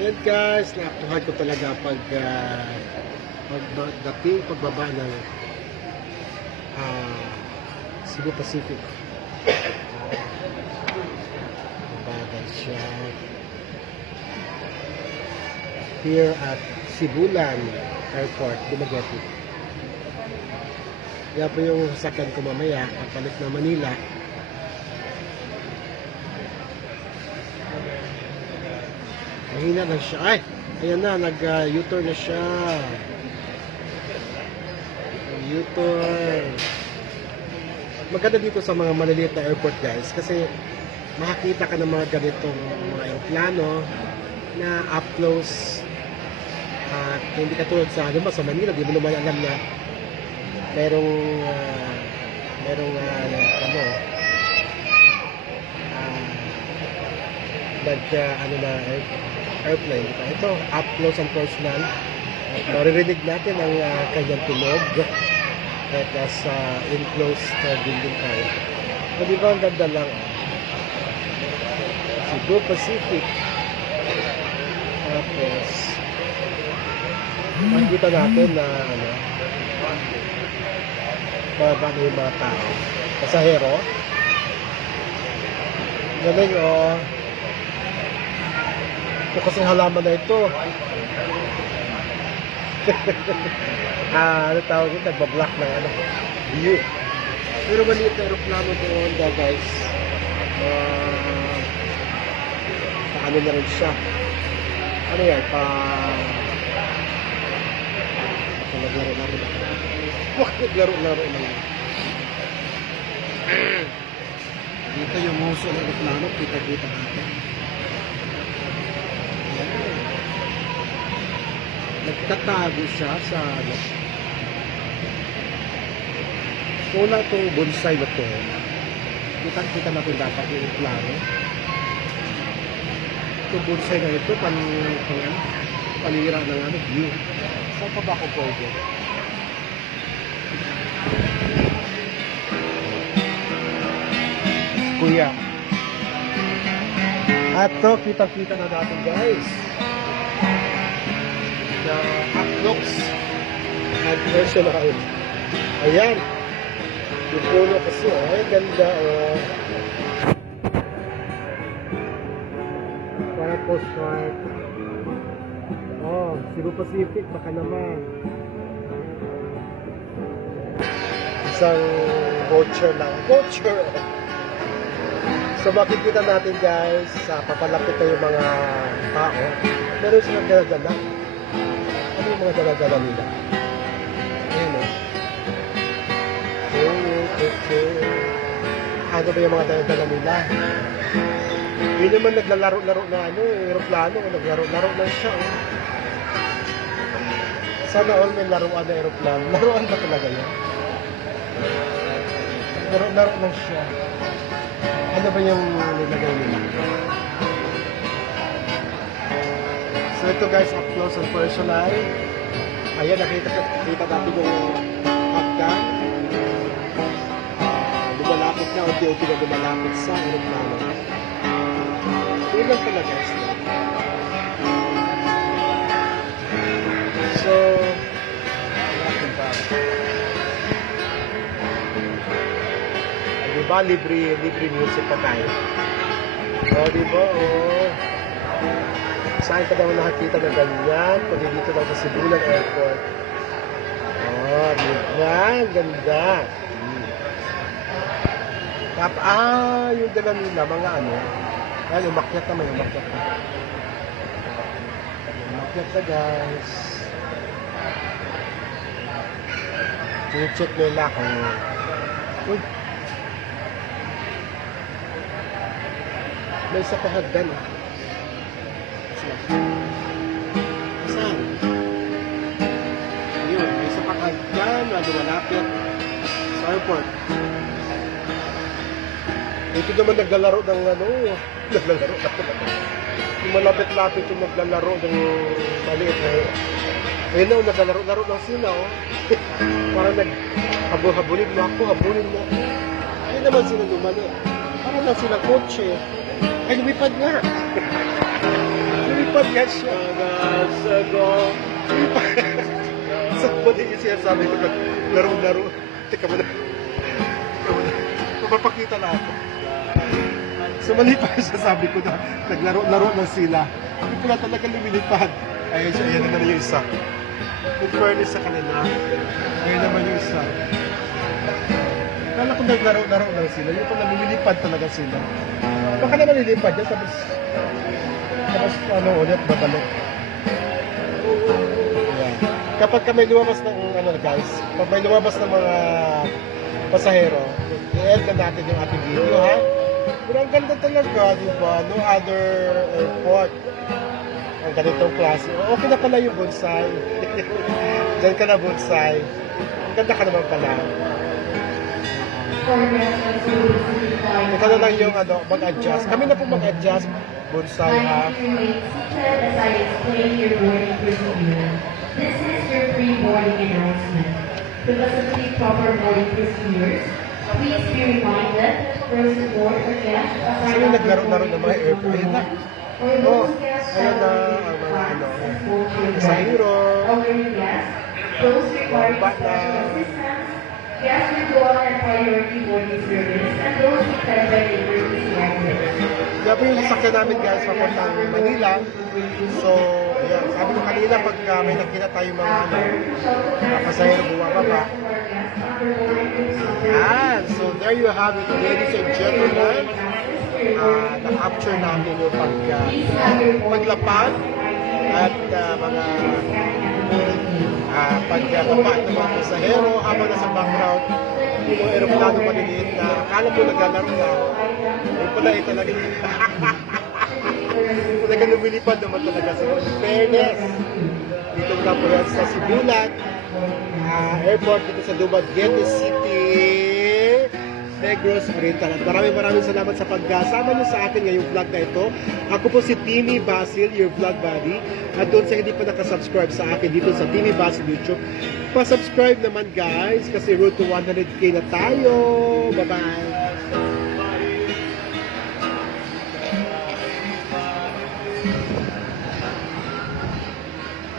Ayan guys, naaptuhan ko talaga pagbaba ng Cebu Pacific. Bagal siya. Here at Sibulan Airport, Dumaguete. Yan po yung sasakyan ko mamaya, pagbalik na Manila. Mahina lang siya. Ay! Ayan na, nag-U-turn na siya. U-turn. Maganda dito sa mga maliliit na airport guys kasi makakita ka ng mga ganitong mga aeroplano na up close at hindi katulad sa sa Manila, di mo naman alam na merong airplane. Ito, up close and personal. Maririnig natin ang kanyang tunog at sa in-close building tayo. So, di ba ang ganda lang? Cebu Pacific. Tapos, makikita natin na paano yung mga tao. Pasahero. Galing ito kasing halaman na ito. Ano tawag yun? Nagbablock ng view. Pero maliit na aeroplano doon guys. Paano na rin siya? Ano yan? Naglaro-laro na. Naglaro-laro na. Dito yung muso ng aeroplano. Kita-kita natin. Nagtatago siya sa wala itong bonsai na ito. Kita natin dapat yung plano. Itong bonsai na ito panira ng view. Saan pa ba ako pwede? Kuya. At ito, kita-kita na natin guys. Na up-close and personal. Ayan. Yung puno kasi, ay ganda. Para postcard. Cebu Pacific, baka naman. Isang voucher lang. Voucher! So makikita natin guys, papalapit na yung mga tao. Meron silang dala-dala. Ano yung mga dala-dala nila? Ayan Ano ba yung mga dala-dala nila? Yun naman naglalaro-laro na aeroplano. Naglaro-laro na siya. Sana all may laruan na aeroplano. Laruan ba talaga yan? Laro-laro na siya. Ano ba yung nilagay nila? So ito guys, up close and personal. Ayan, nakita natin yung hagdan. Lumalapit na, unti-unti na lumalapit sa aeroplano. Yun lang pala guys. So, natin pa. Diba, libre music pa tayo. Diba, saan ka daw nakakita ng ganyan? Kundi dito lang sa Sibulan Airport. Diba? Ganda. Yung dala nila, mga ayan, umakyat naman, umakyat na guys. Check nila kung may isa pa hagdan. Saan? Ayun, may isa pa hagdan na lumalapit sa airport. Ito naman naglalaro ng naglalaro. Yung malapit-lapit yung naglalaro ng maliit na ayun naglalaro-laro ng sila parang habulin mo ako, habulin mo. Ayun naman sila lumali. Parang lang sila kotse. Ay, lumipad nga. Lumipad lumilipad nga siya. Sa muli yung sinasabi ko, laro-laro. Teka mo na. Mapapakita na ako. So mali pa siya, sabi ko na naglaro-laro na sila. Hindi pala talaga lumilipad. Ayun siya, ayan naman yung isa. In fairness sa kanila. Ayun naman yung isa. Kala ko naglaro-laro lang sila. Yung pala lumilipad talaga sila. Baka naman lilipad yan, tapos ano ulit, babalik. Ayan. Kapag may lumabas ng ano guys, pag may lumabas ng mga pasahero, i-end na natin yung ating video ha. Pero ang ganda talaga, di ba? No other airport. Ang ganitong klase. Okay na pala yung bonsai. Diyan ka na bonsai. Ang ganda ka naman pala. Ito na lang yung ano, mag-adjust. Kami na po mag-adjust. Bonsai ha. As I explain your boarding procedure, this is your pre-boarding announcement. To facilitate proper boarding procedures, please be reminded that those who board or guests are Sino yung naglaro-laro ng mga airport? Ayun na. Oh, ayun na ang mga ano. Pasahero. Elderly guests, those requiring special assistance, guests with dual and priority boarding service, and those who by emergency exit. Grabe yung sasakyan namin guys, papuntang Manila. So, ayan, sabi ko kanina pagka may nakita tayo mga ano, pasahero bumababa. Ayan, so there you have it, ladies and gentlemen. Na-capture namin yung paglapag at mga pagbaba ng mga pasahero habang nasa background yung mga aeroplano maliliit na akala mo naglalaro na yung pala talaga talaga lumilipad naman talaga so in fairness dito nga po yan sa Sibulan airport dito sa Dumaguete City Negros Oriental. At maraming salamat sa pagkasama niyo sa akin ngayong vlog na ito. Ako po si Timmy Basil, your vlog buddy. At doon sa hindi pa nakasubscribe sa akin dito sa Timmy Basil YouTube, pa-subscribe naman guys kasi road to 100k na tayo. Bye-bye!